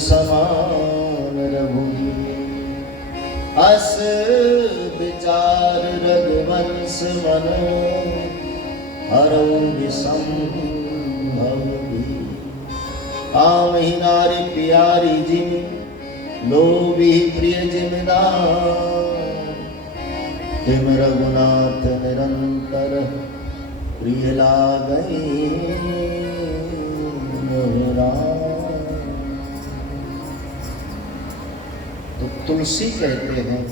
समान रघुवीर। अस विचार रघुवंश मन, हरौ विसंभव वीर। आमहि नारी प्यारी जिमि, लोभी प्रिय जिमिदार। तिम रघुनाथ निरंतर, प्रिय लागई तो तुलसी कहते हैं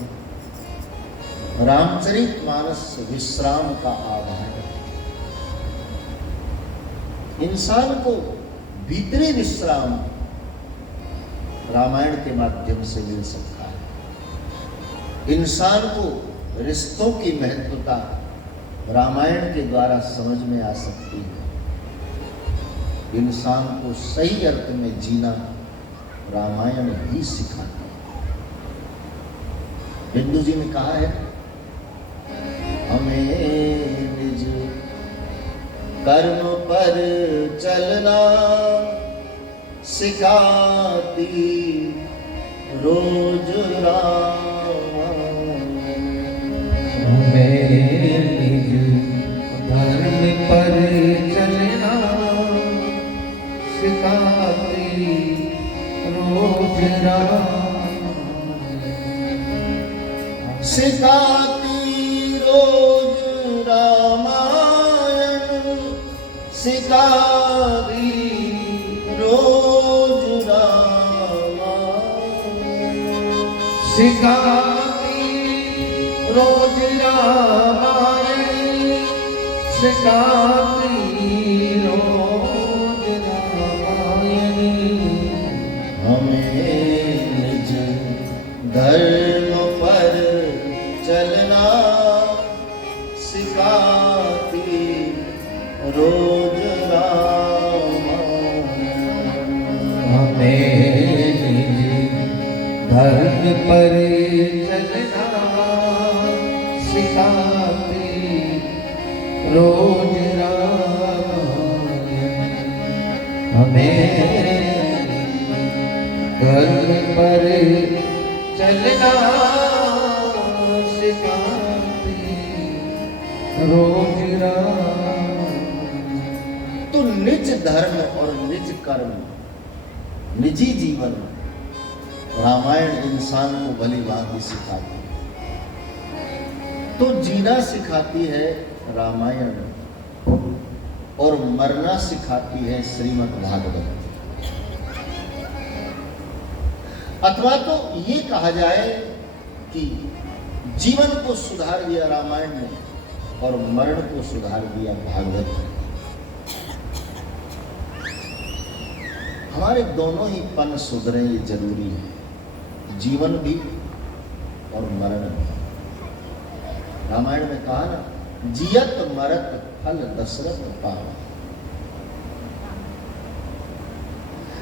रामचरितमानस विश्राम का आधार है। इंसान को भीतरी विश्राम रामायण के माध्यम से मिल सकता है। इंसान को रिश्तों की महत्वता रामायण के द्वारा समझ में आ सकती है। इंसान को सही अर्थ में जीना रामायण ही सिखाता है। बिंदु जी ने कहा है, हमें निज कर्म पर चलना सिखाती रोज राम। हमें निज धर्म पर चलना सिखाती रोज राम। सिखाती रोज रामायण, सिखाती रोज रामायण। सिखाती रोज रामायण, सिखाती रोज रामायण। हमें निज धर्म पर चलना सिखाती रोज रामायण। हमें निज धर्म पर चलना सिखाती रोज रामायण। हमें धर्म पर चलना सिखाती रोज रामायण। तो निज धर्म और निज कर्म, निजी जीवन रामायण इंसान को भली भांति सिखाती है। तो जीना सिखाती है रामायण और मरना सिखाती है श्रीमद् भागवत। अथवा तो ये कहा जाए कि जीवन को सुधार दिया रामायण ने और मरण को सुधार दिया भागवत ने। हमारे दोनों ही पन सुधरे, ये जरूरी है, जीवन भी और मरण भी। रामायण में कहा ना, जियत मरत फल दशरथ पावा।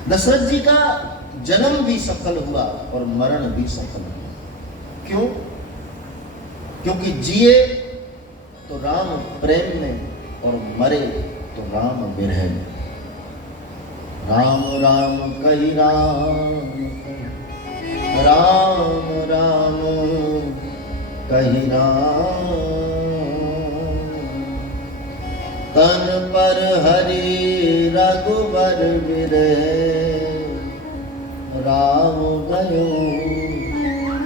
दशरथ जी का जन्म भी सफल हुआ और मरण भी सफल हुआ। क्यों? क्योंकि जिए तो राम प्रेम में और मरे तो राम विरह में। राम राम कही राम, राम राम कही राम। तन पर हरि रघुबर विरह, राम गयो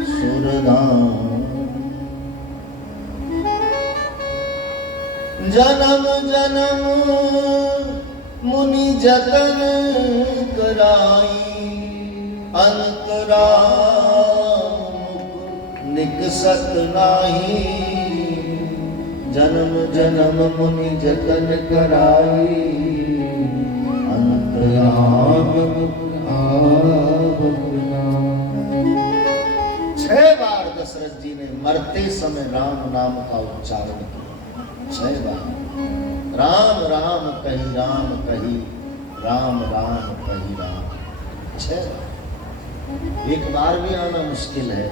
सुरधाम। जन्म जन्म मुनि जतन कराई, अंत राम निकसत नाही। जन्म जन्म मुनि जतन कराई, अंत राम आवत नाही। 6 बार दशरथ जी ने मरते समय राम नाम का उच्चारण किया। 6 बार राम राम कही राम कही, राम राम कही राम। 6 बार। एक बार भी आना मुश्किल है।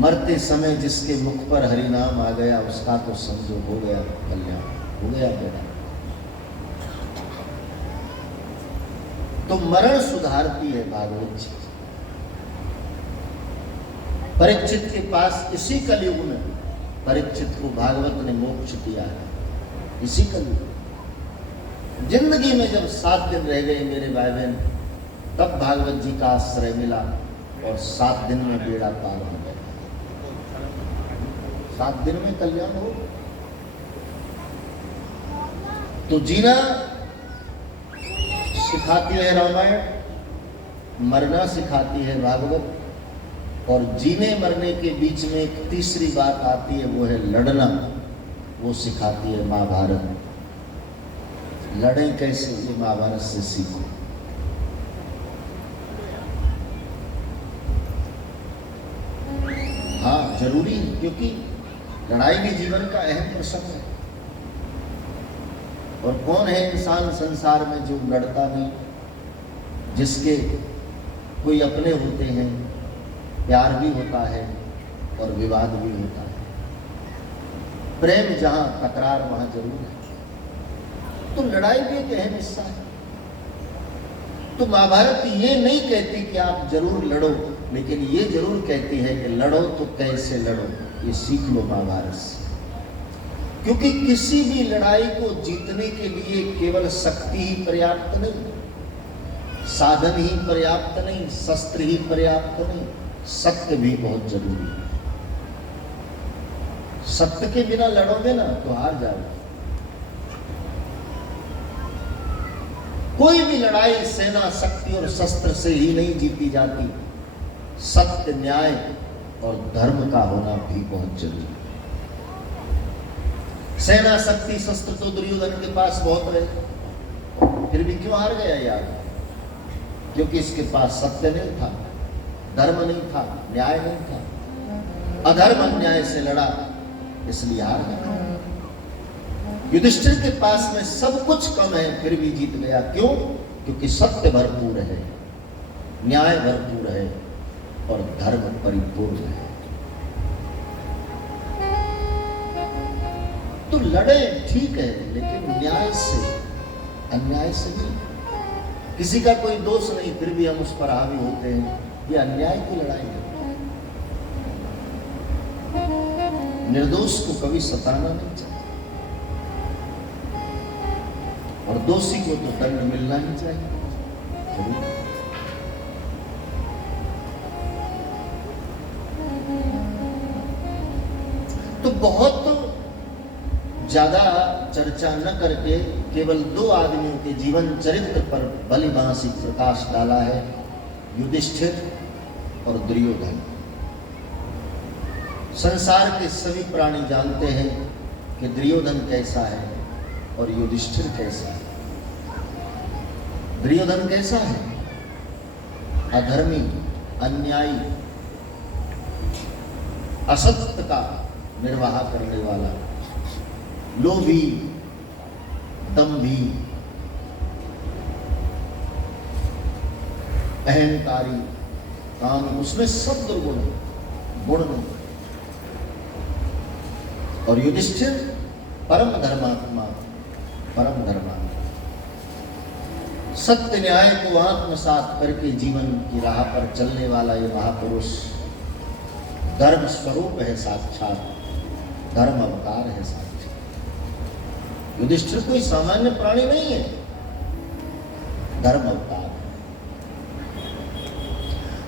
मरते समय जिसके मुख पर हरि नाम आ गया उसका तो समझो हो गया कल्याण, हो गया बेटा। तो मरण सुधारती है भागवत जी। परीक्षित के पास इसी कलयुग में परीक्षित को भागवत ने मोक्ष दिया है, इसी कलयुग। जिंदगी में जब 7 दिन रह गए मेरे भाई बहन, तब भागवत जी का आश्रय मिला और 7 दिन में बेड़ा पार हो गया। 7 दिन में कल्याण हो। तो जीना सिखाती है रामायण, मरना सिखाती है भागवत, और जीने मरने के बीच में एक तीसरी बात आती है, वो है लड़ना, वो सिखाती है महाभारत। लड़ें कैसे, ये महाभारत से सीखो। हाँ जरूरी है, क्योंकि लड़ाई भी जीवन का अहम प्रसंग है। और कौन है इंसान संसार में जो लड़ता नहीं, जिसके कोई अपने होते हैं, प्यार भी होता है और विवाद भी होता है। प्रेम जहां, तकरार वहां जरूर है। तो लड़ाई भी एक अहम हिस्सा है। तो महाभारत ये नहीं कहती कि आप जरूर लड़ो, लेकिन ये जरूर कहती है कि लड़ो तो कैसे लड़ो, ये सीख लो महाभारत से। क्योंकि किसी भी लड़ाई को जीतने के लिए केवल शक्ति ही पर्याप्त नहीं, साधन ही पर्याप्त नहीं, शस्त्र ही पर्याप्त नहीं, सत्य भी बहुत जरूरी है। सत्य के बिना लड़ोगे ना तो हार जाओगे। कोई भी लड़ाई सेना, शक्ति और शस्त्र से ही नहीं जीती जाती। सत्य, न्याय और धर्म का होना भी बहुत जरूरी है। सेना, शक्ति, शस्त्र तो दुर्योधन के पास बहुत रहे, फिर भी क्यों हार गया यार? क्योंकि इसके पास सत्य नहीं था, धर्म नहीं था, न्याय नहीं था। अधर्म अन्याय से लड़ा, इसलिए हार गया। युधिष्ठिर के पास में सब कुछ कम है, फिर भी जीत गया। क्यों? क्योंकि सत्य भरपूर है, न्याय भरपूर है और धर्म परिपूर्ण है। तो लड़े ठीक है, लेकिन न्याय से, अन्याय से नहीं। किसी का कोई दोष नहीं, फिर भी हम उस पर हावी होते हैं, ये अन्याय की लड़ाई है। निर्दोष को कभी सताना नहीं चाहिए, और दोषी को तो दंड मिलना ही चाहिए। तो बहुत ज्यादा चर्चा न करके केवल 2 आदमियों के जीवन चरित्र पर भलीभांति प्रकाश डाला है, युधिष्ठिर और दुर्योधन। संसार के सभी प्राणी जानते हैं कि दुर्योधन कैसा है और युधिष्ठिर कैसा है। दुर्योधन कैसा है? अधर्मी, अन्यायी, असत्य का निर्वाह करने वाला, लोभी, दंभी, अहंकारी, काम, उसमें सब दुर्गुण गुण नहीं। और युधिष्ठिर परम धर्मात्मा, परम धर्मात्मा, सत्य न्याय को आत्मसात करके जीवन की राह पर चलने वाला ये महापुरुष धर्म स्वरूप है, साक्षात धर्म अवतार है साक्षात। युधिष्ठिर कोई सामान्य प्राणी नहीं है, धर्म अवतार।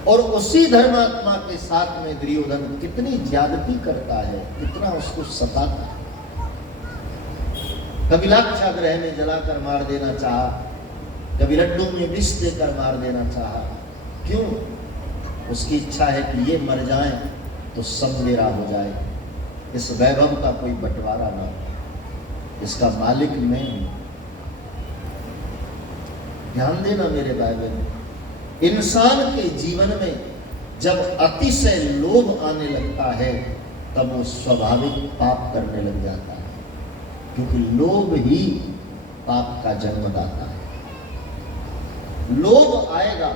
और उसी धर्मात्मा के साथ में दुर्योधन कितनी ज्यादती करता है, कितना उसको सताता है। कभी लाक्षागृह में जलाकर मार देना चाहा, कभी लड्डू में विष देकर मार देना चाहा। क्यों? उसकी इच्छा है कि ये मर जाएं तो सब मेरा हो जाए, इस वैभव का कोई बंटवारा ना हो, इसका मालिक मैं हूं। ध्यान देना मेरे भाई बहन, इंसान के जीवन में जब अतिशय लोभ आने लगता है तब वो स्वाभाविक पाप करने लग जाता है, क्योंकि लोभ ही पाप का जन्मदाता है। लोभ आएगा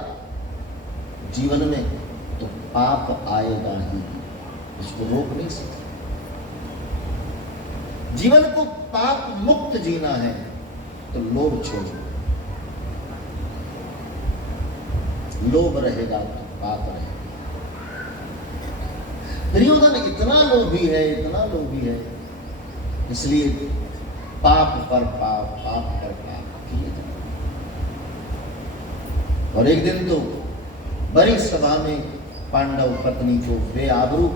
जीवन में तो पाप आएगा ही, उसको रोक नहीं सकते। जीवन को पाप मुक्त जीना है तो लोभ छोड़ो। लोभ रहेगा तो पाप रहेगा। दुर्योधन इतना लोभी है, इतना लोभी है, इसलिए पाप पर पाप, पाप पर पाप किए जाते। और एक दिन तो बड़ी सभा में पांडव पत्नी को बेआबरू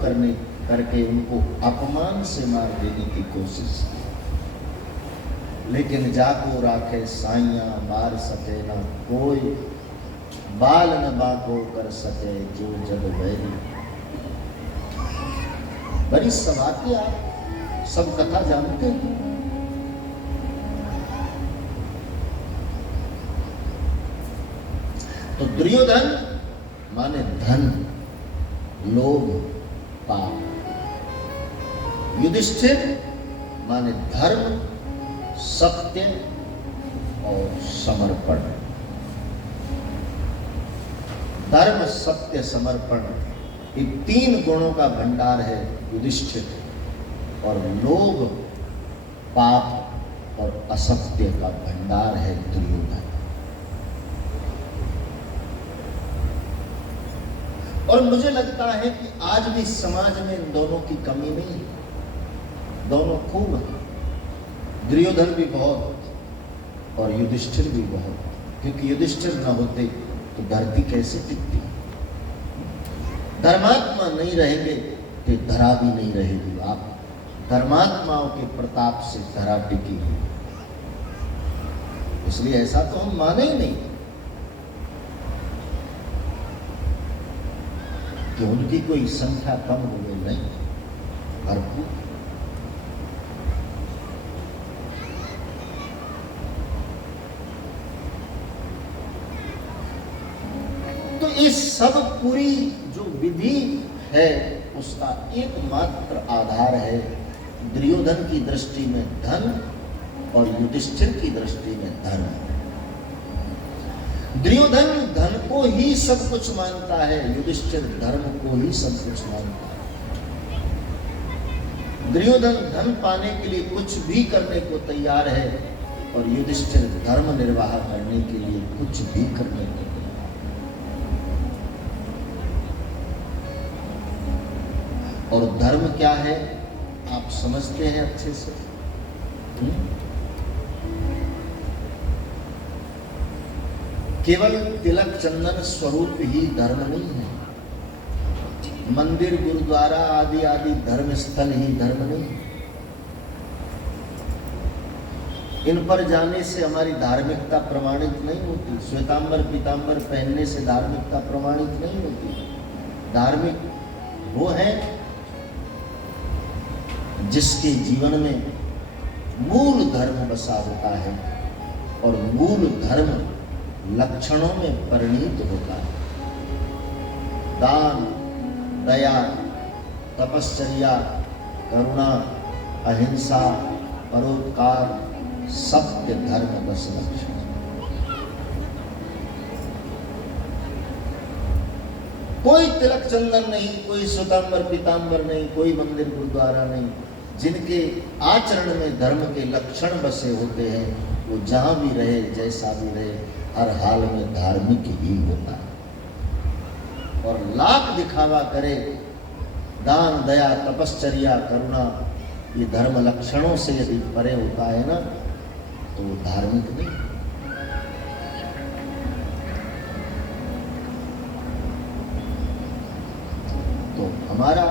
करके उनको अपमान से मार देने की कोशिश की, लेकिन जाको राखे साइया मार सके ना कोई, बाल न बाको कर सके जो जग वैरी। बड़ी सभा की आप सब कथा जानते हैं। तो दुर्योधन माने धन, लोभ, पाप। युधिष्ठिर माने धर्म, सत्य और समर्पण। धर्म, सत्य, समर्पण, ये तीन गुणों का भंडार है युधिष्ठिर। और लोभ, पाप और असत्य का भंडार है दुर्योधन। और मुझे लगता है कि आज भी समाज में इन दोनों की कमी नहीं है, दोनों खूब है। दुर्योधन भी बहुत और युधिष्ठिर भी बहुत, क्योंकि युधिष्ठिर न होते तो धरती कैसे टिकती। धर्मात्मा नहीं रहेंगे तो धरा भी नहीं रहेगी। आप धर्मात्माओं के प्रताप से धरा टिकी, इसलिए ऐसा तो हम माने ही नहीं कि उनकी कोई संख्या कम हो गई, नहीं, भरपूर। तो इस सब पूरी जो विधि है उसका एकमात्र आधार है दुर्योधन की दृष्टि में धन और युधिष्ठिर की दृष्टि में धर्म। दुर्योधन धन को ही सब कुछ मानता है, युधिष्ठिर धर्म को ही सब कुछ मानता है। दुर्योधन धन पाने के लिए कुछ भी करने को तैयार है और युधिष्ठिर धर्म निर्वाह करने के लिए कुछ भी करने को तैयार है। और धर्म क्या है आप समझते हैं अच्छे से? केवल तिलक चंदन स्वरूप ही धर्म नहीं है। मंदिर, गुरुद्वारा आदि आदि धर्म स्थल ही धर्म नहीं है। इन पर जाने से हमारी धार्मिकता प्रमाणित नहीं होती। श्वेतांबर पीतांबर पहनने से धार्मिकता प्रमाणित नहीं होती। धार्मिक वो है जिसके जीवन में मूल धर्म बसा होता है और मूल धर्म लक्षणों में परिणीत होता है। दान, दया, तपश्चर्या, करुणा, अहिंसा, परोपकार, सत्य, धर्म, 10 लक्षण। कोई तिलक चंदन नहीं, कोई श्वेतांबर पीतांबर नहीं, कोई मंदिर गुरुद्वारा नहीं, जिनके आचरण में धर्म के लक्षण बसे होते हैं वो जहां भी रहे, जैसा भी रहे, हर हाल में धार्मिक ही होता है। और लाख दिखावा करे, दान, दया, तपश्चर्या, करुणा, ये धर्म लक्षणों से यदि परे होता है ना तो वो धार्मिक नहीं। तो हमारा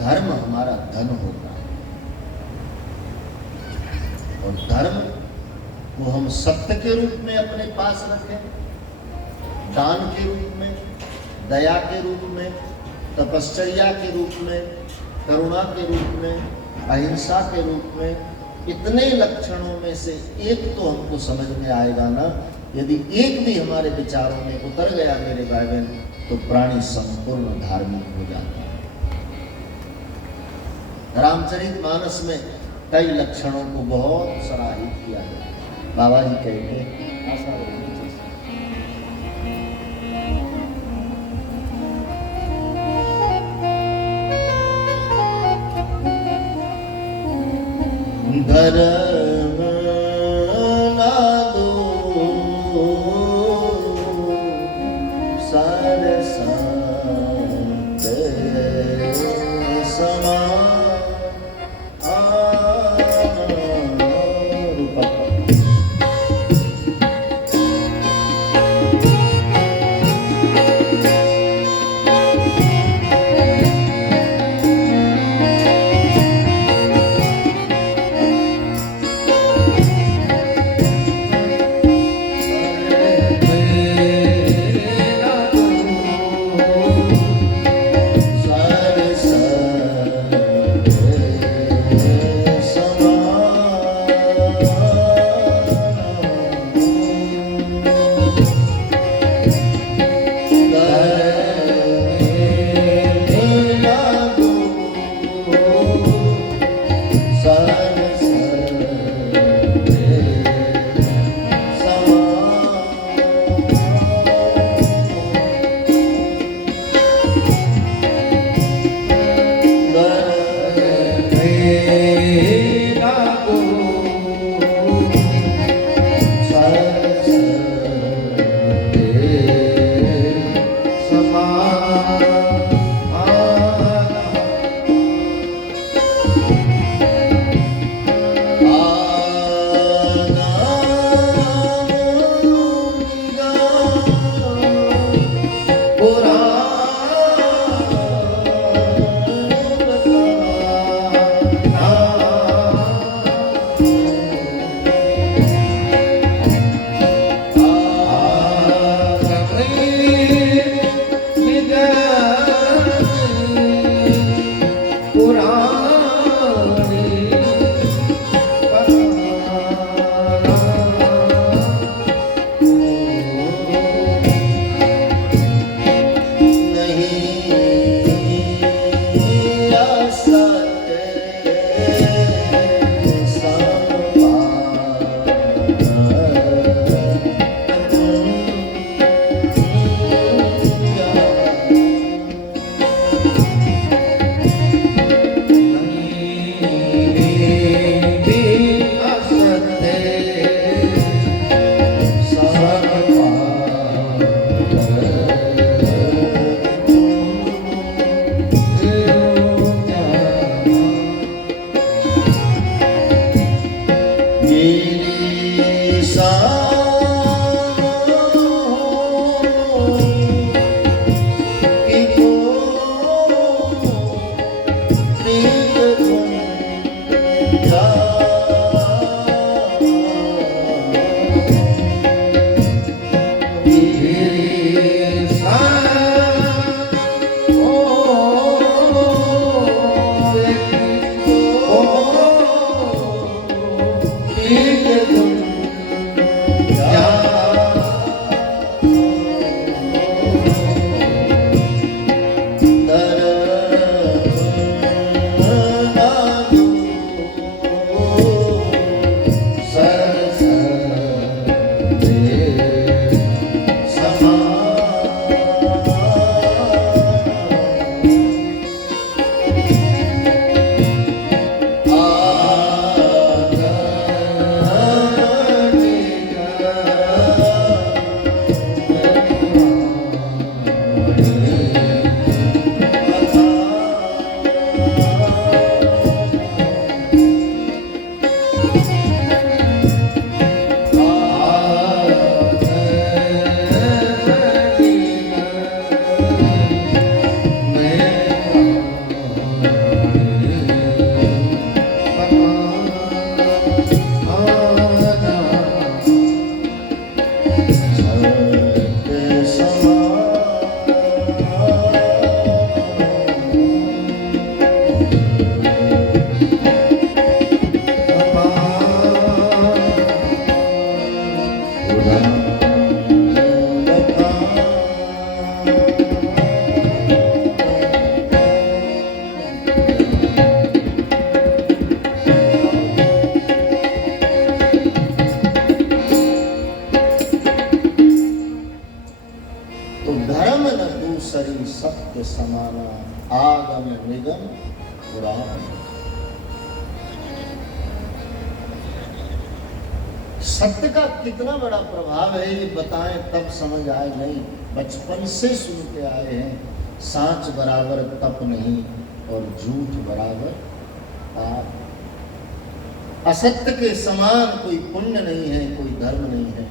धर्म हमारा धन होता है और धर्म वो हम सत्य के रूप में अपने पास रखें, दान के रूप में, दया के रूप में, तपश्चर्या के रूप में, करुणा के रूप में, अहिंसा के रूप में। इतने लक्षणों में से एक तो हमको समझ में आएगा ना। यदि एक भी हमारे विचारों में उतर गया मेरे भाई बहन तो प्राणी संपूर्ण धार्मिक हो जाता है। रामचरितमानस में कई लक्षणों को बहुत सराहित किया गया। बाबा जी कहते धर्म ना दो सत्य समाना आगम निगम पुराण। सत्य का कितना बड़ा प्रभाव है ये बताएं तब समझ आए नहीं। बचपन से सुनते आए हैं सांच बराबर तप नहीं और झूठ बराबर पाप। असत्य के समान कोई पुण्य नहीं है, कोई धर्म नहीं है।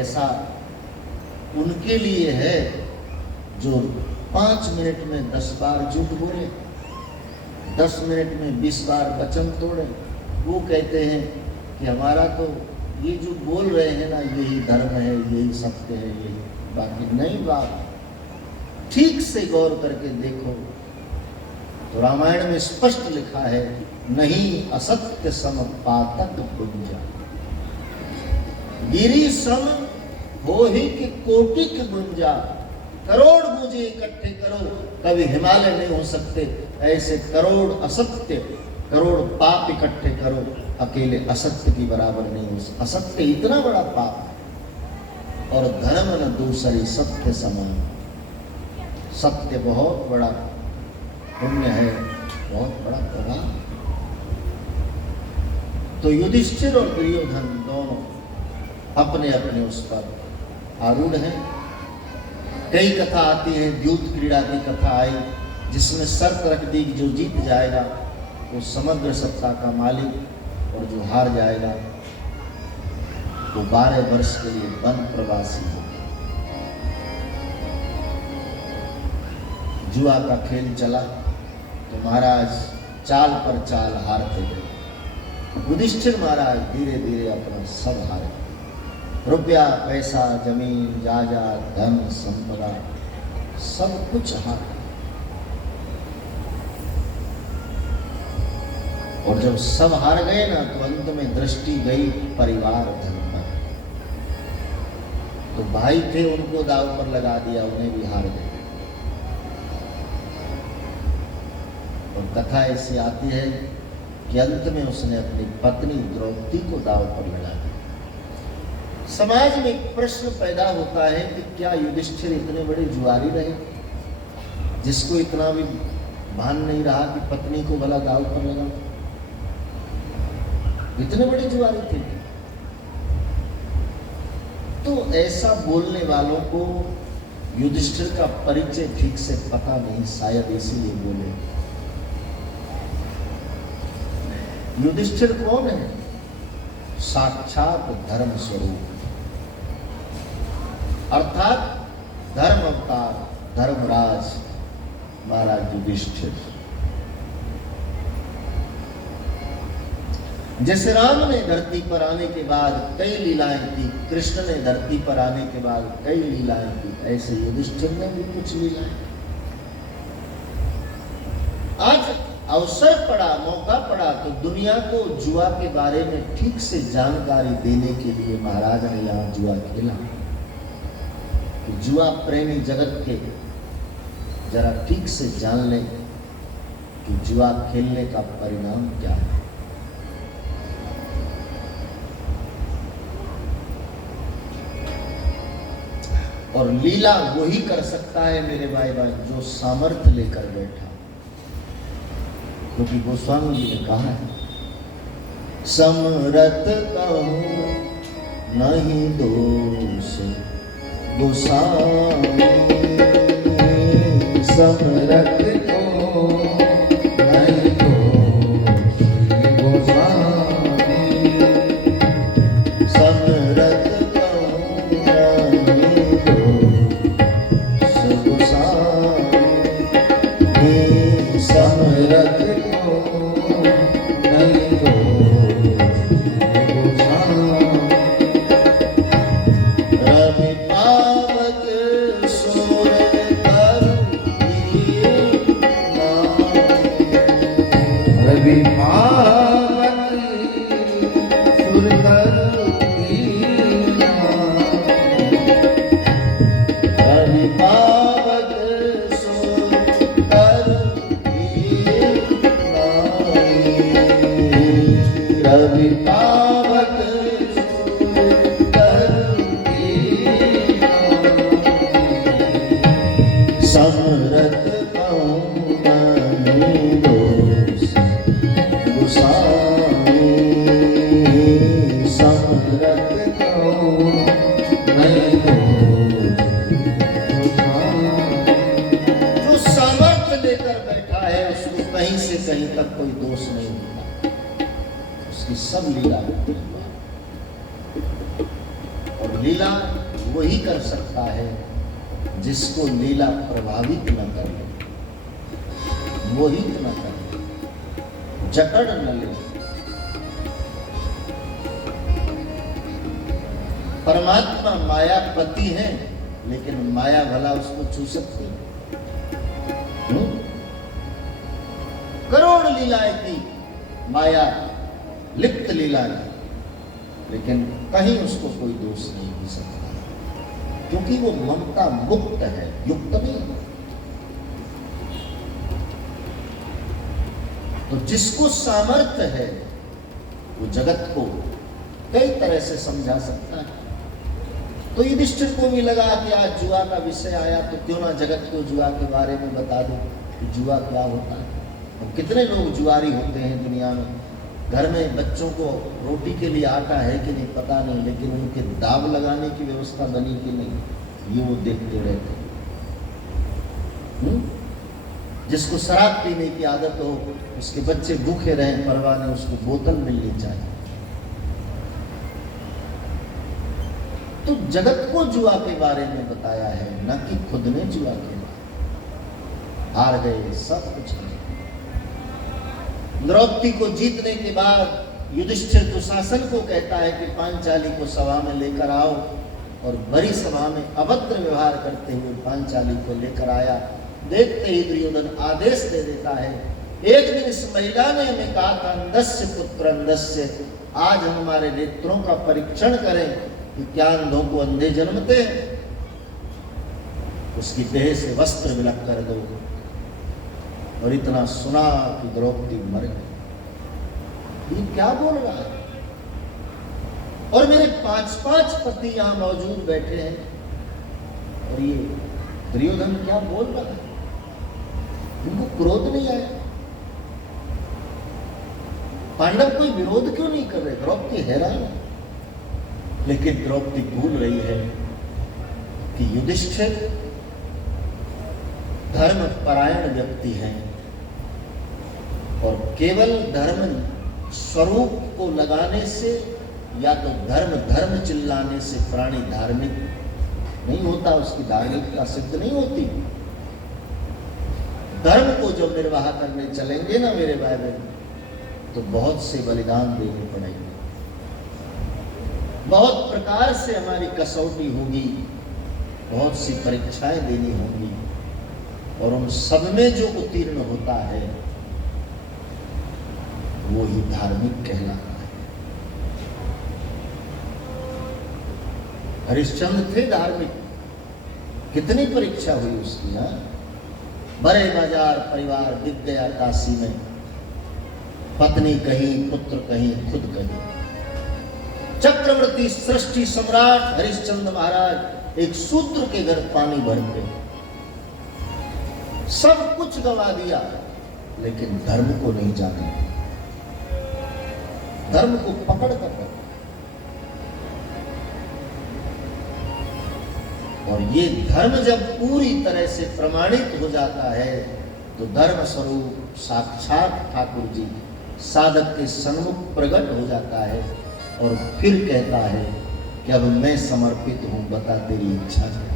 ऐसा उनके लिए है जो 5 मिनट में 10 बार झूठ बोले, 10 मिनट में 20 बार वचन तोड़े। वो कहते हैं कि हमारा तो ये जो बोल रहे हैं ना यही धर्म है, यही सत्य है, यही। बाकी नहीं बात ठीक से गौर करके देखो तो रामायण में स्पष्ट लिखा है, नहीं असत्य सम पातक गुंजा। गिरी सम हो ही कि कोटि के गुंजा। करोड़ गुंजे इकट्ठे करो कभी हिमालय नहीं हो सकते। ऐसे करोड़ असत्य, करोड़ पाप इकट्ठे करो अकेले असत्य की बराबर नहीं हो सकते। असत्य इतना बड़ा पाप है और धर्म न दूसरी सत्य समान। सत्य बहुत बड़ा पुण्य है, बहुत बड़ा प्रभाव। तो युधिष्ठिर और दुर्योधन दोनों अपने अपने उस पर आरूढ़ है। कई कथा आती है, द्यूत क्रीड़ा की कथा आई जिसमें शर्त रख दी कि जो जीत जाएगा वो समग्र सत्ता का मालिक और जो हार जाएगा वो 12 वर्ष के लिए वन प्रवासी होगा। जुआ का खेल चला तो महाराज चाल पर चाल हारते गए। युधिष्ठिर महाराज धीरे धीरे अपना सब हारे। रुपया पैसा जमीन जायदाद धन संपदा सब कुछ हार। और जब सब हार गए ना तो अंत में दृष्टि गई परिवार धन पर। तो भाई थे उनको दाव पर लगा दिया, उन्हें भी हार गए। और कथा ऐसी आती है कि अंत में उसने अपनी पत्नी द्रौपदी को दाव पर लगा दिया। समाज में एक प्रश्न पैदा होता है कि क्या युधिष्ठिर इतने बड़े जुआरी रहे? जिसको इतना भी भान नहीं रहा कि पत्नी को भला दाव पर लगा, इतने बड़े जुआरी थे। तो ऐसा बोलने वालों को युधिष्ठिर का परिचय ठीक से पता नहीं, शायद इसीलिए बोले। युधिष्ठिर कौन है? साक्षात धर्म स्वरूप, अर्थात धर्म अवतार, धर्मराज महाराज युधिष्ठिर। जैसे राम ने धरती पर आने के बाद कई लीलाएं की, कृष्ण ने धरती पर आने के बाद कई लीलाएं की, ऐसे युधिष्ठिर ने भी कुछ लीलाएं। आज अवसर पड़ा, मौका पड़ा तो दुनिया को जुआ के बारे में ठीक से जानकारी देने के लिए महाराज ने यहाँ जुआ खेला। कि जुआ प्रेमी जगत के जरा ठीक से जान लें कि जुआ खेलने का परिणाम क्या है। और लीला वही कर सकता है मेरे भाई बहन जो सामर्थ्य लेकर बैठा, क्योंकि गोस्वामी जी ने कहा है, समरथ कहूं नहीं दोष गोसाई, समरथ को नहीं दोष गोसाई, समरथ समरथ को नहीं दोष गोसाई, रवि पावक सुर कर रवि पावक सुरधर कीना, रवि पावक सुर कर रवि पावक सुर कर समरथ कहूं नहीं दोष गोसाई, समरथ को नहीं दोष गोसाई, जो सामर्थ्य लेकर बैठा है उसको कहीं से कहीं तक कोई दोष नहीं होता, उसकी सब लीला होती है। और लीला वही कर सकता है जिसको लीला प्रभावित न करे, मोहित न करे, जकड़ न ले। परमात्मा मायापति है, लेकिन माया भला उसको छू सकती है? करोड़ लीलाएं की माया, लिप्त लीलाएं, लेकिन कहीं उसको कोई दोष नहीं हो सकता, क्योंकि वो ममता मुक्त है, युक्त नहीं। तो जिसको सामर्थ्य है वो जगत को कई तरह से समझा सकता है। तो युधिष्ठिर को भी लगा कि आज जुआ का विषय आया तो क्यों ना जगत को जुआ के बारे में बता दो कि जुआ क्या होता है। और कितने लोग जुआरी होते हैं दुनिया में, घर में बच्चों को रोटी के लिए आटा है कि नहीं पता नहीं, लेकिन उनके दाव लगाने की व्यवस्था बनी कि नहीं ये वो देखते रहते हैं। जिसको शराब पीने की आदत हो, उसके बच्चे भूखे रहें परवाह नहीं, उसको बोतल मिलनी चाहिए। तो जगत को जुआ के बारे में बताया है, न कि खुद ने जुआ के बारे। हार गए, सब कुछ है। द्रौपदी को जीतने के बाद युधिष्ठिर दुशासन को कहता है कि पांचाली को सभा में लेकर आओ, और बड़ी सभा में अभद्र व्यवहार करते हुए पांचाली को लेकर आया। देखते ही दुर्योधन आदेश दे देता है, एक दिन इस महिला ने हमें कहा था अंधस्य पुत्र अंधस्य, आज हम हमारे नेत्रों का परीक्षण करें कि क्या अंधों को अंधे जन्मते हैं। उसकी देह से वस्त्र विलक कर दो। और इतना सुना कि द्रौपदी मर गई। ये क्या बोल रहा है? और मेरे 5-5 पति यहां मौजूद बैठे हैं, और ये दुर्योधन क्या बोल रहा है? क्रोध नहीं आया? पांडव कोई विरोध क्यों नहीं कर रहे? द्रौपदी हैरान है। लेकिन द्रौपदी भूल रही है कि युधिष्ठिर धर्म परायण व्यक्ति हैं और केवल धर्म स्वरूप को लगाने से या तो धर्म धर्म चिल्लाने से प्राणी धार्मिक नहीं होता, उसकी धार्मिकता सिद्ध नहीं होती। धर्म को जब निर्वाह करने चलेंगे ना मेरे भाई बहन, तो बहुत से बलिदान देने पड़ेंगे, बहुत प्रकार से हमारी कसौटी होगी, बहुत सी परीक्षाएं देनी होंगी, और उन सब में जो उत्तीर्ण होता है वो ही धार्मिक कहलाता है। हरिश्चंद्र थे धार्मिक, कितनी परीक्षा हुई उसकी। बड़े बाजार परिवार दिख गया काशी में, पत्नी कहीं, पुत्र कहीं, खुद कहीं। चक्रवर्ती सृष्टि सम्राट हरिश्चंद्र महाराज एक शूद्र के घर पानी भरते, सब कुछ गवा दिया, लेकिन धर्म को नहीं जाना, धर्म को पकड़ कर रखा। और ये धर्म जब पूरी तरह से प्रमाणित हो जाता है तो धर्म स्वरूप साक्षात ठाकुर जी साधक के सन्मुख प्रकट हो जाता है और फिर कहता है कि अब मैं समर्पित हूं, बता तेरी इच्छा है।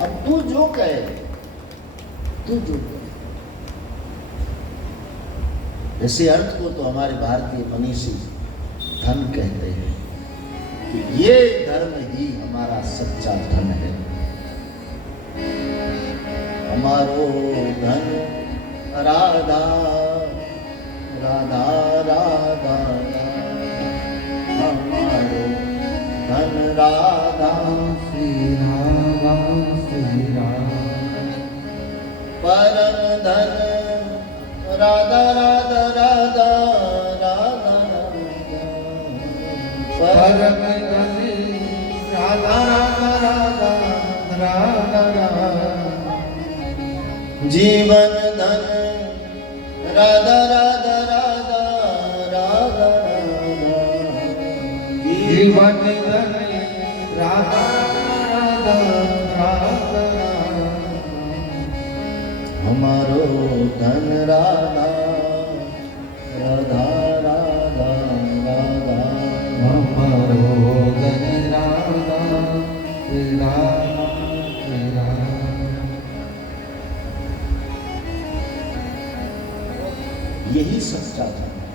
अब तू जो कहे, तू जो कहे। इसी अर्थ को तो हमारे भारतीय मनीषी धन कहते हैं कि ये धर्म ही हमारा सच्चा धन है। हमारो धन राधा राधा राधा, हमारो धन राधा श्री राम श्री राम, परम धन राधा राधा राधा राधा, परम धन राधा राधा राधा राधा राधा, जीवन धन राधा राधा राधा राधा राधा, जीवन धन राधा राधा राधा, हमारो धन राधा राधा राधा राधा, हमारो धन राधा राधा राधा। यही सच्चा धर्म है।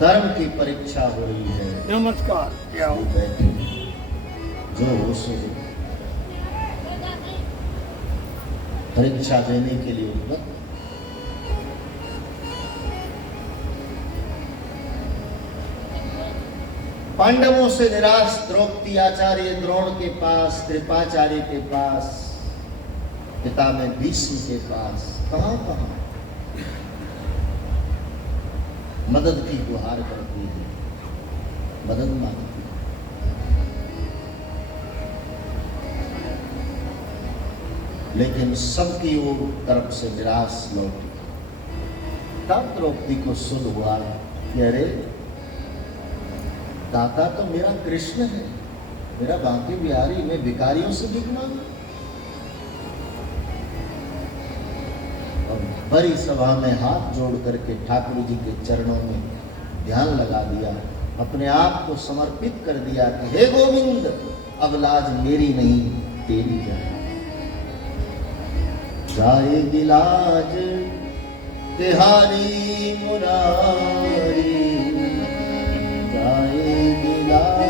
धर्म की परीक्षा हो रही है। नमस्कार। क्या हो? बैठे जो हो सो परीक्षा देने के लिए उपलब्ध। पांडवों से निराश द्रौपदी आचार्य द्रोण के पास, कृपाचार्य के पास, पिता में भीष्म के पास, कहां कहां मदद की गुहार करती है, मदद मांगती है। लेकिन सबकी ओर तरफ से निराश लौटी। तब द्रौपदी को सुध हुआ कि अरे दाता तो मेरा कृष्ण है, मेरा बांके बिहारी, मैं भिखारियों से भीख मांगा। और बड़ी सभा में हाथ जोड़ करके ठाकुर जी के चरणों में ध्यान लगा दिया, अपने आप को समर्पित कर दिया कि हे गोविंद, अब लाज मेरी नहीं तेरी जाए, जाएगी लाज तिहारी मुरारी, जाएगी लाज।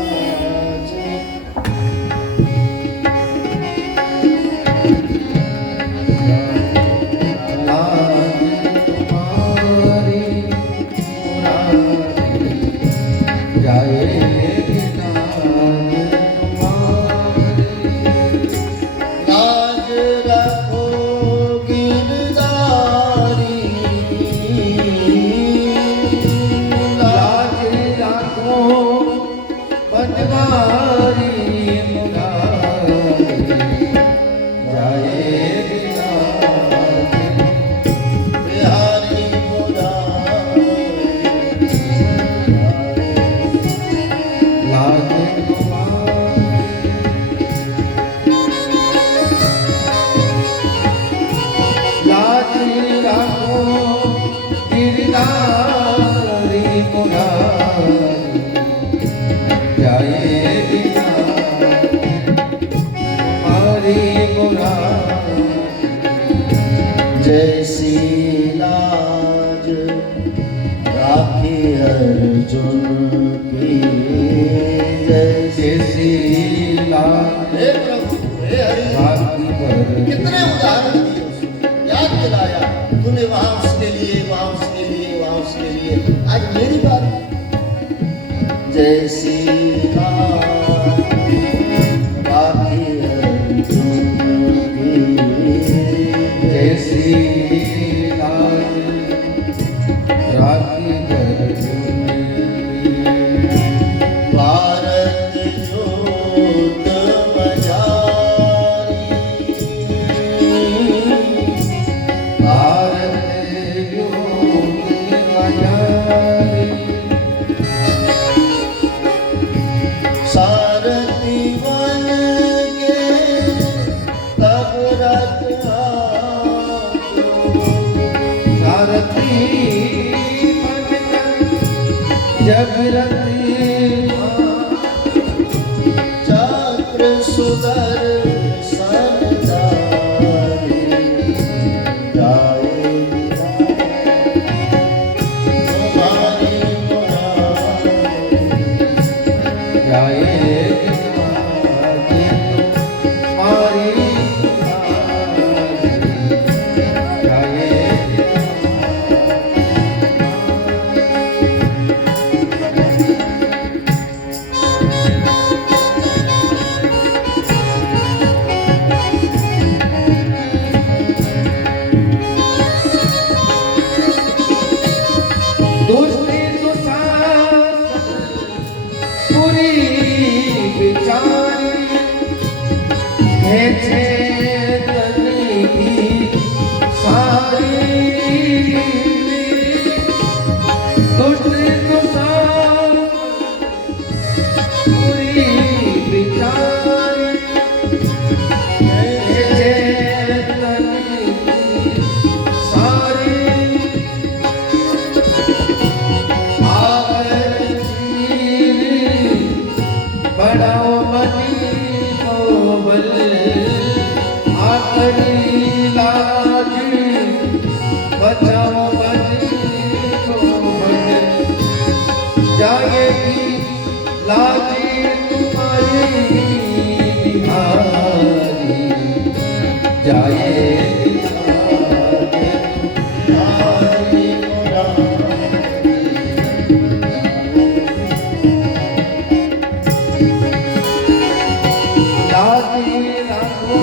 बनवा जैसी लाज राखी अर्जुन की, जैसी लाज हे प्रभु हे हरि। राखी अर्जुन। कितने उदाहरण दिए उसने, याद दिलाया तूने वहां उसके लिए, वहां उसके लिए, वहां उसके लिए, आज मेरी बात। जैसी लाज राखी अर्जुन की, जैसी लाज राखी अर्जुन। भारत जोत मजारी, भारत योग मजारी। सारथी बन के तब रथ आयो, सारथी बनकर जब रथ चक्र सुदर्शन धारी, जाए तुम्हारी मुरारी। जाए मारी जाए। दुष्टि दुशासन पूरी विचारी, खेचे तनी की सारी। दुष्टि दुशासन पूरी विचारी, खेचे तनी की सारी। बढ़ाओ मनी को बल, आखिरी लाज बचाओ मनी को बल। जाएगी लाज तुम्हारी बिहारी, जाएगी तुम्हारी मुरारी। लाजी रखो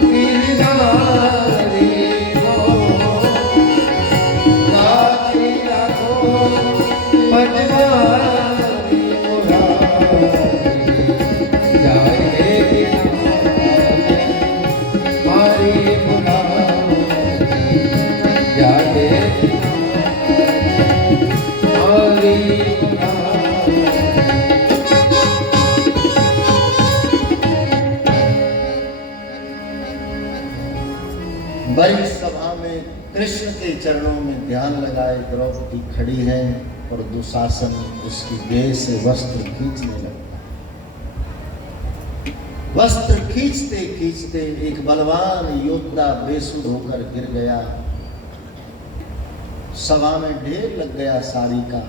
गिरधारी को, लाजी रखो पटवारी मुरारी। जाएगी हमारी मुरारी, जाएगी हमारी मुरारी। बड़ी सभा में कृष्ण के चरणों में ध्यान लगाए द्रौपदी खड़ी है और दुशासन उसकी देह से वस्त्र खींचने लगता है। वस्त्र खींचते खींचते एक बलवान योद्धा बेसुध होकर गिर गया। सभा में ढेर लग गया साड़ी का,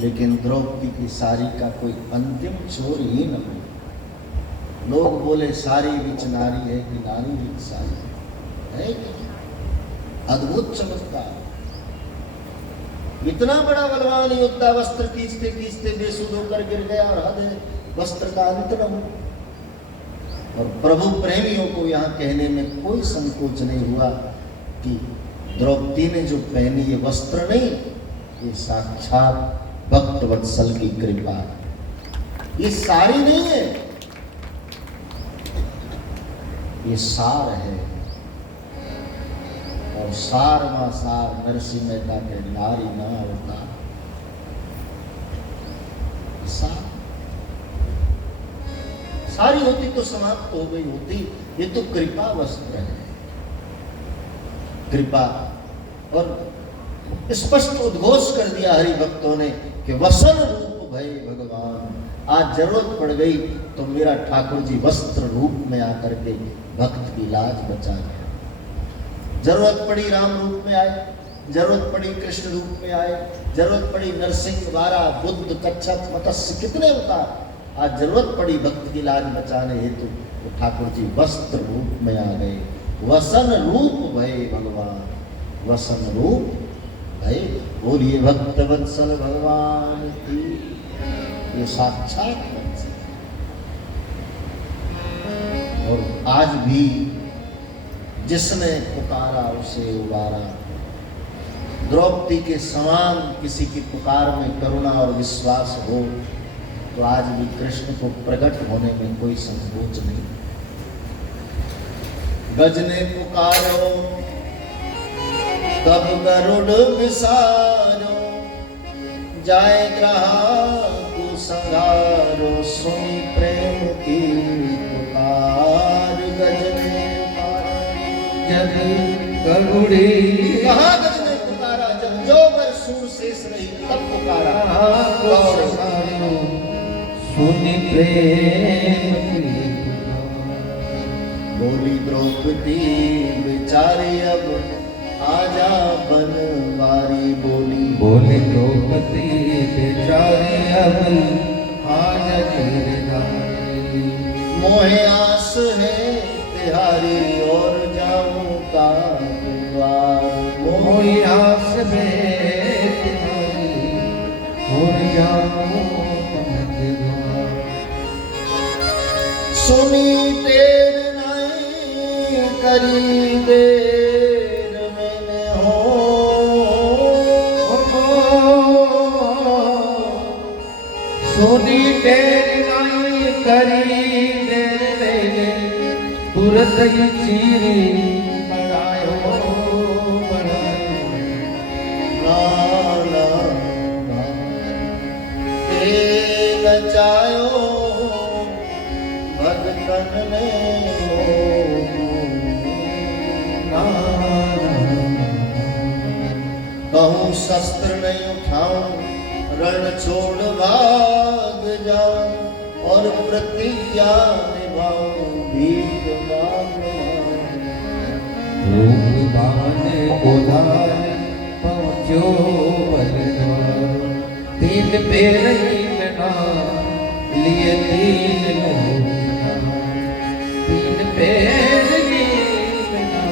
लेकिन द्रौपदी की साड़ी का कोई अंतिम छोर ही न मिला। लोग बोले साड़ी बिच नारी है कि नारी बिच साड़ी है। अद्भुत चमत्कार। इतना बड़ा बलवान योद्धा वस्त्र खींचते खींचते बेसुध होकर गिर गया और हद है वस्त्र का अंत न हो। और प्रभु प्रेमियों को यहाँ कहने में कोई संकोच नहीं हुआ कि द्रौपदी ने जो पहनी ये वस्त्र नहीं, ये साक्षात भक्त वत्सल की कृपा है। ये साड़ी नहीं है, ये सार है। और सार मां सार नरसिंह मेहता के नारी ना होता। सारी होती तो समाप्त हो गई होती। ये तो कृपा वस्त्र है, कृपा। और स्पष्ट उद्घोष कर दिया हरि भक्तों ने कि वसन रूप भय भगवान। आज जरूरत पड़ गई तो मेरा ठाकुर जी वस्त्र रूप में आकर के भक्त की लाज बचा गया। जरूरत पड़ी राम रूप में आए, जरूरत पड़ी कृष्ण रूप में आए, जरूरत पड़ी नरसिंह, वारा, बुद्ध, कच्छप, मत्स्य, कितने अवतार। आज जरूरत पड़ी भक्त की लाज बचाने हेतु तो ठाकुर जी वस्त्र रूप में आ गए। वसन रूप भय भगवान, वसन रूप भय। बोलिए भक्त वत्सल भगवान की। ये साक्षात वत्सल। और आज भी जिसने पुकारा उसे उबारा। द्रौपदी के समान किसी की पुकार में करुणा और विश्वास हो तो आज भी कृष्ण को प्रकट होने में कोई संकोच नहीं। गज ने पुकारो तब गरुड़ विसारो, जाए ग्राहक संगारो, सुनी प्रेम की पुकार। गज ने जब गरुड़ी कहाँ गज ने पुकारा, जब जो बर सूर शेष रही तब पुकारा। और सुनि प्रेम की बोली द्रौपदी बेचारी अब आजा बनवारी। बोली बोले द्रौपदी बेचारी अब आजा गिरधारी। मोहे आस है तिहारी और जाऊं का द्वार। मोहि आस में तिहारी और जाऊं का द्वार। सुनी तेर नहीं करी देर मैंने हो। सुनी तेरी नहीं करी देर, तुरत ही चीरी बढ़ायो बढ़ायो। नाना नचायो भगतन ने कहूँ शस्त्र नहीं उठाऊं, रण छोड़ भाग जाऊं और प्रतिज्ञा निभाऊं भीख मांगूं। रूप बाने उधार पहुँचो बलद्वार। तीन पैर हिलना लिए तीन लोग, तीन पैर हिलना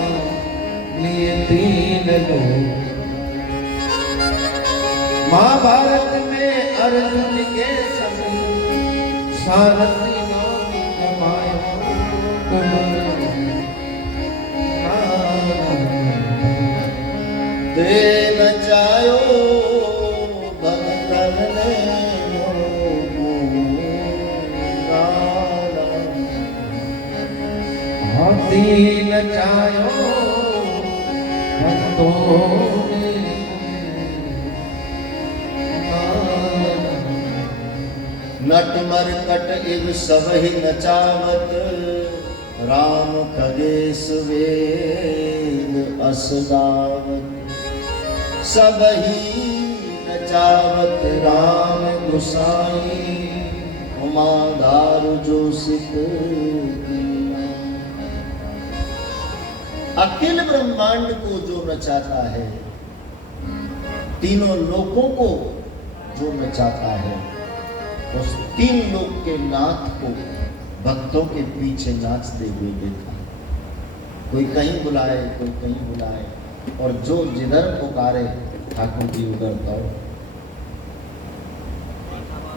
लिए तीन लोग। महाभारत में अर्जुन के संग सारथी नाम कमायो। दे नचायो भगतन ने हाथी नचायो भक्तों ने। नट मरकट इव सब ही नचावत, राम खगेश वेद असदावत। सब ही नचावत राम गुसाई, उमाधार जो सिख कीना। अखिल ब्रह्मांड को जो नचाता है, तीनों लोकों को जो नचाता है, उस तीन लोक के नाथ को भक्तों के पीछे नाचते हुए देखा। कोई कहीं बुलाए, कोई कहीं बुलाए, और जो जिधर पुकारे ठाकुर जी उधर दौड़।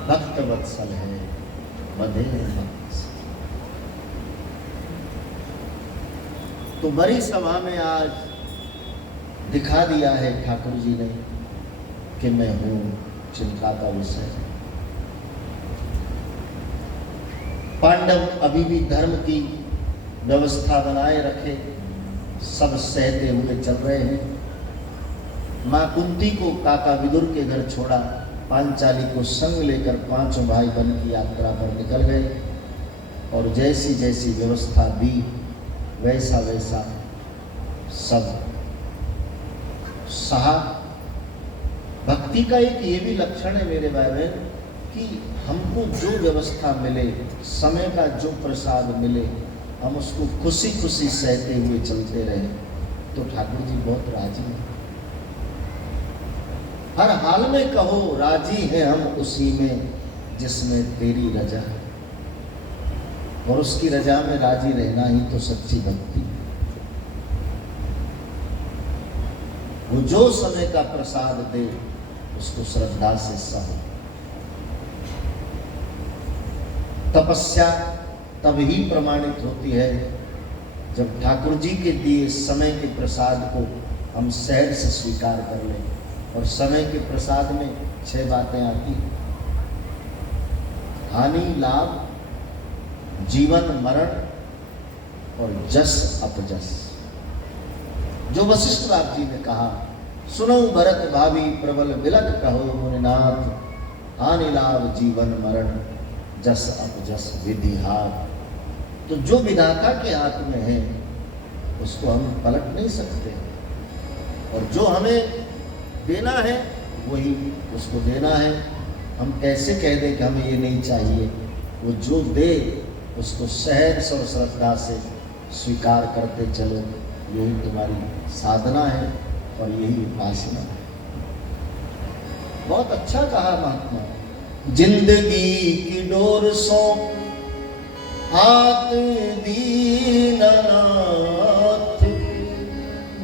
भक्त वत्सल है, बधे भक्त। तो बड़ी सभा में आज दिखा दिया है ठाकुर जी ने कि मैं हूं चिंता का विषय। पांडव अभी भी धर्म की व्यवस्था बनाए रखे, सब सहते हुए चल रहे हैं। मां कुंती को काका विदुर के घर छोड़ा, पांचाली को संग लेकर पांचों भाई बन की यात्रा पर निकल गए। और जैसी जैसी व्यवस्था दी वैसा वैसा सब सहा। भक्ति का एक ये भी लक्षण है मेरे भाई बहन कि हमको जो व्यवस्था मिले, समय का जो प्रसाद मिले, हम उसको खुशी खुशी सहते हुए चलते रहे। तो ठाकुर जी बहुत राजी हैं। हर हाल में कहो राजी हैं हम उसी में जिसमें तेरी रजा है, और उसकी रजा में राजी रहना ही तो सच्ची भक्ति है। वो जो समय का प्रसाद दे उसको श्रद्धा से सहो। तपस्या तब ही प्रमाणित होती है जब ठाकुर जी के दिए समय के प्रसाद को हम सहज से स्वीकार कर लें। और समय के प्रसाद में 6 बातें आती हैं: हानि लाभ, जीवन मरण और जस अपजस। जो वशिष्ठ बाप जी ने कहा, सुनो भरत भावी प्रबल बिलक कहो मुनिनाथ, हानि लाभ जीवन मरण जस अपजस विधि हाथ। तो जो विधाता के हाथ में है उसको हम पलट नहीं सकते, और जो हमें देना है वही उसको देना है। हम कैसे कह दें कि हमें ये नहीं चाहिए? वो जो दे उसको सहज और श्रद्धा से स्वीकार करते चलो। यही तुम्हारी साधना है और यही उपासना है। बहुत अच्छा कहा महात्मा, जिंदगी की डोर सौंप हाथ दीननाथ,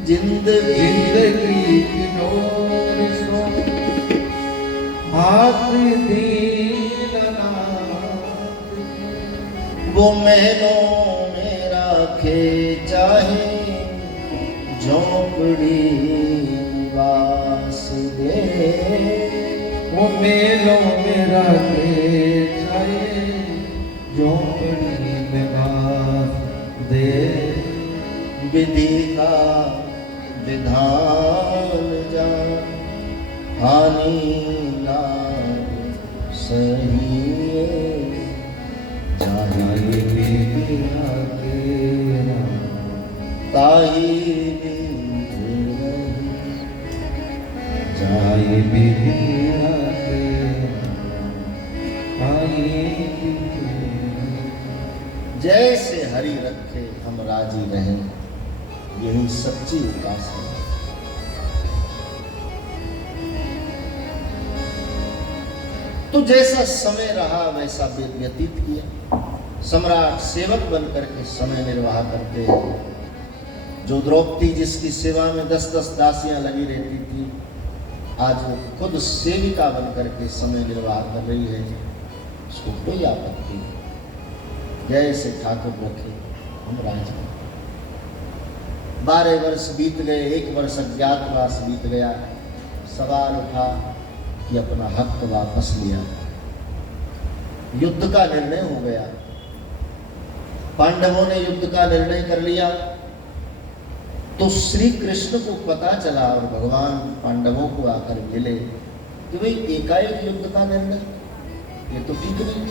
जिंदगी की डोर सौंप हाथ दीननाथ, वो महलों में राखे चाहे झोंपड़ी निवास दे, वो मेलों में रखे चाहे झोंपड़ी में बास दे। विधि का विधान जान हानि लाभ सही जाहि विधि आगे ताही विधि रही, जाहि विधि आगे ताहि विधि रही। जैसे हरि रखे हम राजी रहें, यही सच्ची उपासना है। तो जैसा समय रहा वैसा व्यतीत किया। सम्राट सेवक बनकर के समय निर्वाह करते हैं। जो द्रौपदी जिसकी सेवा में 10-10 दासियां लगी रहती थी, आज वो खुद सेविका बनकर के समय निर्वाह कर रही है। उसको कोई आपत्ति नहीं। जैसे ठाकुर रखे हम राजी। 12 वर्ष बीत गए, 1 वर्ष अज्ञातवास बीत गया। सवाल उठा कि अपना हक वापस लिया। युद्ध का निर्णय हो गया। पांडवों ने युद्ध का निर्णय कर लिया। तो श्री कृष्ण को पता चला और भगवान पांडवों को आकर मिले कि भाई एकाएक युद्ध का निर्णय, ये तो ठीक नहीं।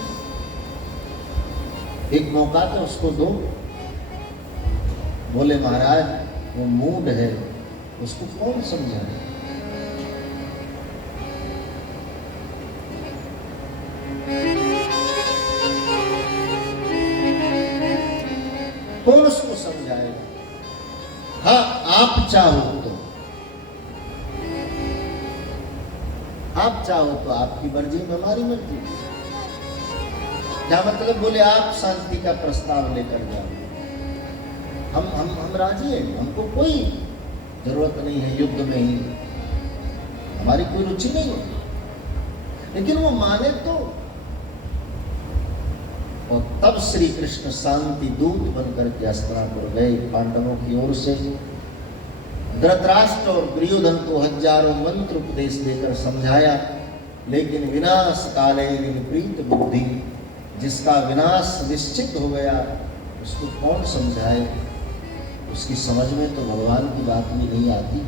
एक मौका तो उसको दो। बोले महाराज वो मूड है, उसको कौन समझाए? कौन उसको समझाए? हाँ, आप चाहो तो, आप चाहो तो आपकी मर्जी में हमारी मर्जी। क्या मतलब? बोले आप शांति का प्रस्ताव लेकर जाओ, हम राजी हैं, हमको कोई जरूरत नहीं है युद्ध में ही, हमारी कोई रुचि नहीं है। लेकिन वो माने तो। और तब श्री कृष्ण शांति दूत बनकर के हस्तिनापुर गए। पांडवों की ओर से धृतराष्ट्र और दुर्योधन को हजारों मंत्र उपदेश देकर समझाया, लेकिन विनाश काले विपरीत बुद्धि, जिसका विनाश निश्चित हो गया उसको कौन समझाए? उसकी समझ में तो भगवान की बात भी नहीं आती।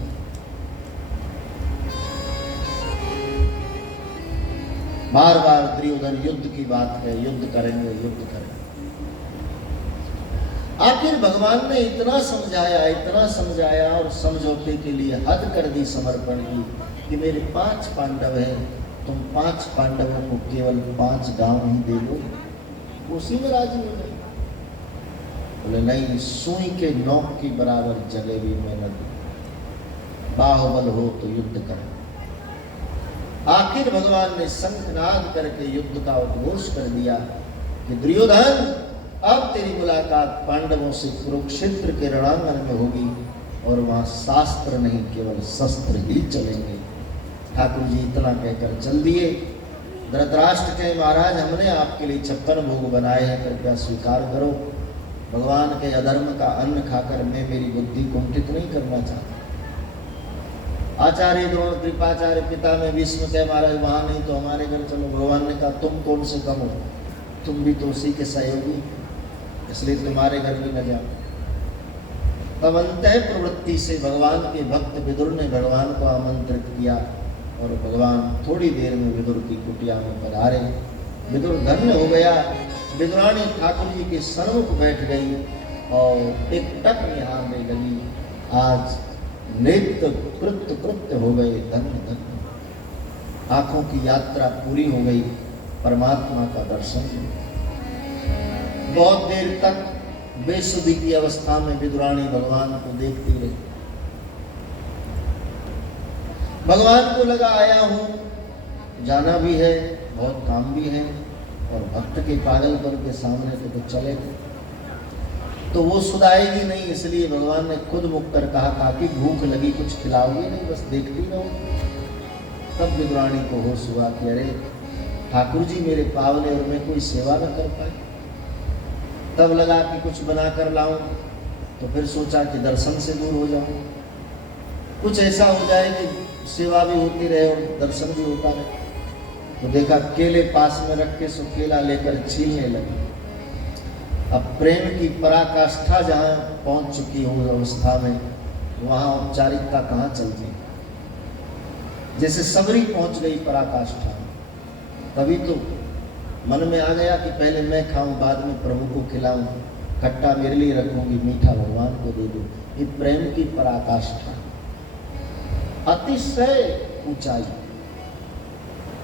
बार बार दुर्योधन युद्ध की बात है, युद्ध करेंगे, युद्ध करेंगे। आखिर भगवान ने इतना समझाया और समझौते के लिए हद कर दी समर्पण की कि मेरे 5 पांडव हैं, तुम 5 पांडवों को केवल 5 गांव ही दे दो। उसी में राजी हो गए। बोले नहीं, सुई के नोक की बराबर जलेबी में न दूं, बाहुबल हो तो युद्ध करें। आखिर भगवान ने शंखनाद करके युद्ध का उद्घोष कर दिया कि दुर्योधन, अब तेरी मुलाकात पांडवों से कुरुक्षेत्र के रणांगण में होगी और वहां शास्त्र नहीं केवल शस्त्र ही चलेंगे। ठाकुर जी इतना कहकर चल दिए। धृतराष्ट्र के महाराज, हमने आपके लिए 56 भोग बनाए हैं, कृपया स्वीकार करो। भगवान के अधर्म का अन्न खाकर मैं मेरी बुद्धि कुंठित नहीं करना चाहता। आचार्य द्रोण, कृपाचार्य, पिता में भीष्म के महाराज, वहां नहीं तो हमारे घर चलो। भगवान ने कहा तुम कौन से कम हो, तुम भी तो उसी के सहयोगी, इसलिए तुम्हारे घर भी न जाओ। तब अंतः प्रवृत्ति से भगवान के भक्त विदुर ने भगवान को आमंत्रित किया और भगवान थोड़ी देर में विदुर की कुटिया में पधारे। विदुर धन्य हो गया। विदुरानी ठाकुर जी के सन्मुख बैठ गई और एक टक निहारने लगी। आज नेत्र कृत्य कृत्य हो गए, धन्य धन्य। आंखों की यात्रा पूरी हो गई, परमात्मा का दर्शन। बहुत देर तक बेसुधी की अवस्था में विदुरानी भगवान को देखती रही। भगवान को लगा आया हूं, जाना भी है, बहुत काम भी है, और भक्त के पागलपन के सामने तो चले। तो वो सुधाएगी नहीं, इसलिए भगवान ने खुद मुख कर कहा, काकी भूख लगी, कुछ खिलाओगी नहीं, बस देखती रहो। तब विदुरानी को होश हुआ कि अरे ठाकुर जी मेरे पावले और मैं कोई सेवा न कर पाए। तब लगा कि कुछ बना कर लाऊं, तो फिर सोचा कि दर्शन से दूर हो जाऊं, कुछ ऐसा हो जाए कि सेवा भी होती रहे और दर्शन भी होता रहे। तो देखा केले पास में रख के सो केला लेकर छीलने लगे। अब प्रेम की पराकाष्ठा जहाँ पहुंच चुकी हो अवस्था में, वहाँ औपचारिकता कहाँ चलती। जैसे सबरी पहुंच गई पराकाष्ठा, तभी तो मन में आ गया कि पहले मैं खाऊं, बाद में प्रभु को खिलाऊं, खट्टा मेरे लिए रखूंगी, मीठा भगवान को दे दूं। ये प्रेम की पराकाष्ठा, अतिशय ऊंचाई,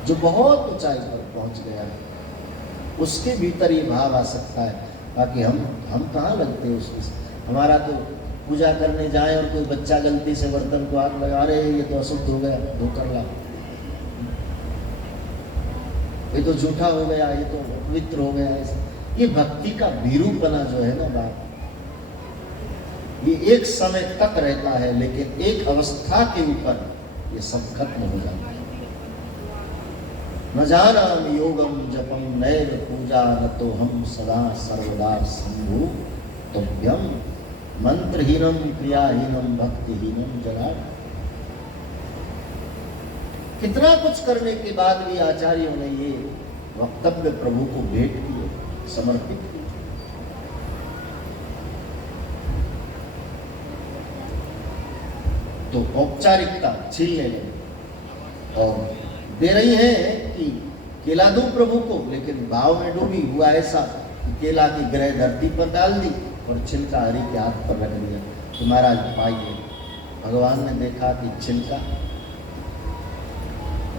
जो बहुत ऊंचाई पर पहुंच गया है, उसके भीतर ये भाव आ सकता है। बाकी हम कहाँ लगते हैं उसके। हमारा तो पूजा करने जाए और कोई बच्चा गलती से बर्तन को हाथ लगा रहे, ये तो अशुद्ध हो गया, धोकर ला, ये तो झूठा हो गया, ये तो पवित्र हो गया। ये भक्ति का भीरूपना जो है ना बात, ये एक समय तक रहता है, लेकिन एक अवस्था के ऊपर ये सब खत्म हो जाता है। न जानामि योगम जपम नैव पूजा, न तो हम सदा सर्वदा शंभु तुभ्यम, मंत्रहीनम क्रियाहीनम भक्तिहीनम जला। कितना कुछ करने के बाद भी आचार्यों ने ये वक्तव्य प्रभु को भेंट किए, समर्पित किए। तो औपचारिकता छीलने लगे और दे रही है कि केला दूं प्रभु को, लेकिन भाव में डूबी। हुआ ऐसा कि केला की ग्रह धरती पर डाल दी और छिलका हरि के हाथ पर रख दिया। तो महाराज पाइए, भगवान ने देखा कि छिलका,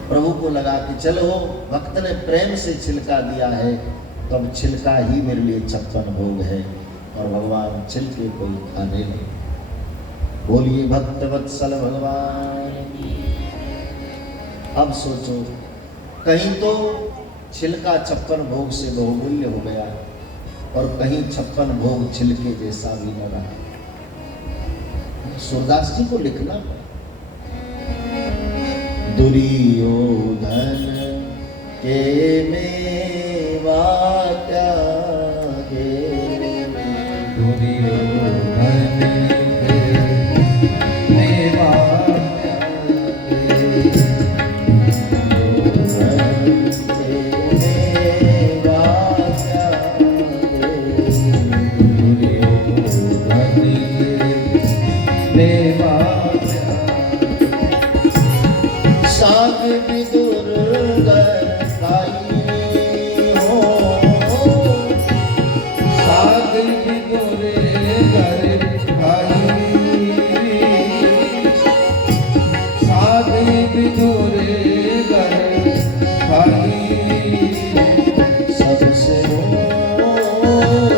प्रभु को लगा कि चलो भक्त ने प्रेम से छिलका दिया है, तो अब छिलका ही मेरे लिए 56 भोग है, और भगवान छिलके को ही खाने लगे। बोलिए भक्त वत्सल भगवान की। अब सोचो, कहीं तो छिलका 56 भोग से बहुमूल्य हो गया, और कहीं 56 भोग छिलके जैसा भी न रहा। सूरदास जी को लिखना, दुर्योधन के मेवा त्यागे, दुर्योधन के मेवा त्यागे, साग विदुर